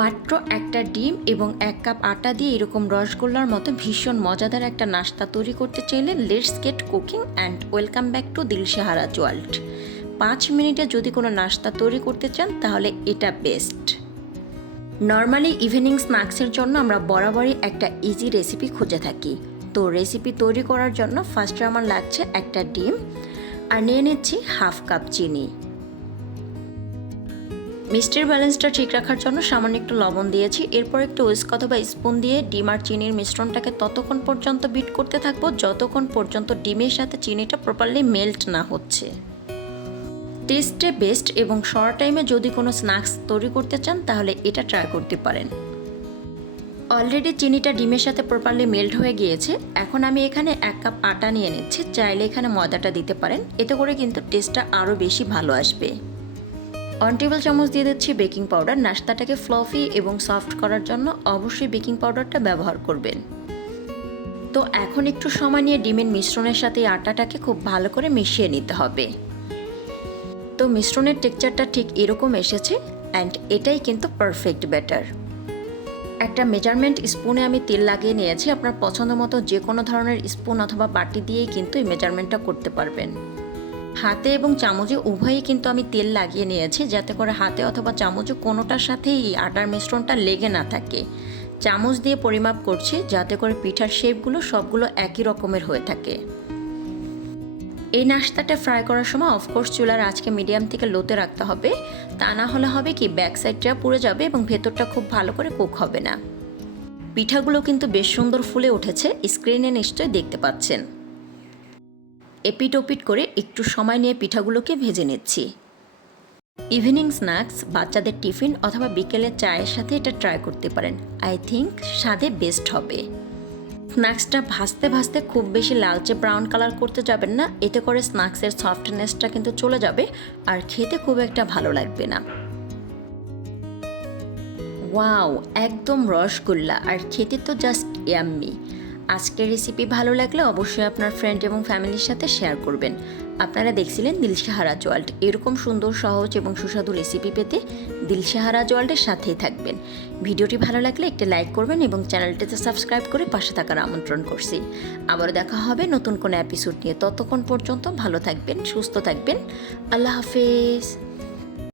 মাত্র একটা ডিম এবং এক কাপ আটা দিয়ে এরকম রসগোল্লার মতো ভীষণ মজাদার একটা নাস্তা তৈরি করতে চাইলে let's get cooking and welcome back to Dilshahara world. পাঁচ মিনিটে যদি কোনো নাস্তা তৈরি করতে চান, তাহলে এটা বেস্ট। নর্মালি ইভিনিং স্ন্যাক্সের জন্য আমরা বরাবরই একটা ইজি রেসিপি খুঁজে থাকি। তো রেসিপি তৈরি করার জন্য ফার্স্টে আমার লাগছে একটা ডিম। আর নিয়ে নিচ্ছি হাফ কাপ চিনি। মিষ্টির ব্যালেন্সটা ঠিক রাখার জন্য সামান্য একটু লবণ দিয়েছি, এরপর একটু উইস্ক অথবা স্পুন দিয়ে ডিম আর চিনির মিশ্রণটাকে ততক্ষণ পর্যন্ত বিট করতে থাকব, যতক্ষণ পর্যন্ত ডিমের সাথে চিনিটা প্রপারলি মেল্ট না হচ্ছে। টেস্টে বেস্ট এবং শর্ট টাইমে যদি কোনো স্ন্যাক্স তৈরি করতে চান, তাহলে এটা ট্রাই করতে পারেন। অলরেডি চিনিটা ডিমের সাথে প্রপারলি মেল্ট হয়ে গিয়েছে, এখন আমি এখানে এক কাপ আটা নিয়ে নিচ্ছি, চাইলে এখানে ময়দাটা দিতে পারেন, এতে করে কিন্তু টেস্টটা আরও বেশি ভালো আসবে। ওয়ান টেবিল চামচ দিয়ে দিচ্ছি বেকিং পাউডার। নাস্তাটাকে ফ্লফি এবং সফট করার জন্য অবশ্যই বেকিং পাউডারটা ব্যবহার করবেন। তো এখন একটু সময় নিয়ে ডিমের মিশ্রণের সাথে আটাটাকে খুব ভালো করে মিশিয়ে নিতে হবে। তো মিশ্রণের টেক্সচারটা ঠিক এরকম এসেছে অ্যান্ড এটাই কিন্তু পারফেক্ট ব্যাটার একটা মেজারমেন্ট স্পুনে আমি তেল লাগিয়ে নিয়েছি। আপনার পছন্দ মতো যে কোনো ধরনের স্পুন অথবা বাটি দিয়েই কিন্তু এই মেজারমেন্টটা করতে পারবেন। হাতে এবং চামচে উভয়ই কিন্তু আমি তেল লাগিয়ে নিয়েছি, যাতে করে হাতে অথবা চামচে কোনোটার সাথেই আটার মিশ্রণটা লেগে না থাকে। চামচ দিয়ে পরিমাপ করছি, যাতে করে পিঠার শেপগুলো সবগুলো একই রকমের হয়ে থাকে। এই নাস্তাটা ফ্রাই করার সময় অফকোর্স চুলার আজকে মিডিয়াম থেকে লোতে রাখতে হবে। তা না হলে হবে কি ব্যাক সাইডটা পুড়ে যাবে এবং ভেতরটা খুব ভালো করে কুক হবে না। পিঠাগুলো কিন্তু বেশ সুন্দর ফুলে উঠেছে স্ক্রিনে নিশ্চয়ই দেখতে পাচ্ছেন। এপিট ওপিট করে একটু সময় নিয়ে পিঠাগুলোকে ভেজে নিচ্ছি। ইভিনিং স্ন্যাক্স, বাচ্চাদের টিফিন অথবা বিকেলের চায়ের সাথে এটা ট্রাই করতে পারেন। আই থিঙ্ক স্বাদে বেস্ট হবে। স্ন্যাক্সটা ভাজতে ভাজতে খুব বেশি লালচে ব্রাউন কালার করতে যাবেন না, এতে করে স্ন্যাক্সের সফটনেসটা কিন্তু চলে যাবে আর খেতে খুব একটা ভালো লাগবে না। ওয়াও, একদম রসগোল্লা, আর খেতে তো জাস্ট ইয়াম্মি। আজকের রেসিপি ভালো লাগলে অবশ্যই আপনার ফ্রেন্ড এবং ফ্যামিলির সাথে শেয়ার করবেন। আপনারা দেখছিলেন দিলশাহারা ওয়ার্ল্ড এরকম সুন্দর, সহজ এবং সুস্বাদু রেসিপি পেতে দিলশাহারা ওয়ার্ল্ডের সাথেই থাকবেন। ভিডিওটি ভালো লাগলে একটি লাইক করবেন এবং চ্যানেলটিতে সাবস্ক্রাইব করে পাশে থাকার আমন্ত্রণ করছি। আবারও দেখা হবে নতুন কোনো এপিসোড নিয়ে। ততক্ষণ পর্যন্ত ভালো থাকবেন, সুস্থ থাকবেন। আল্লাহ হাফেজ।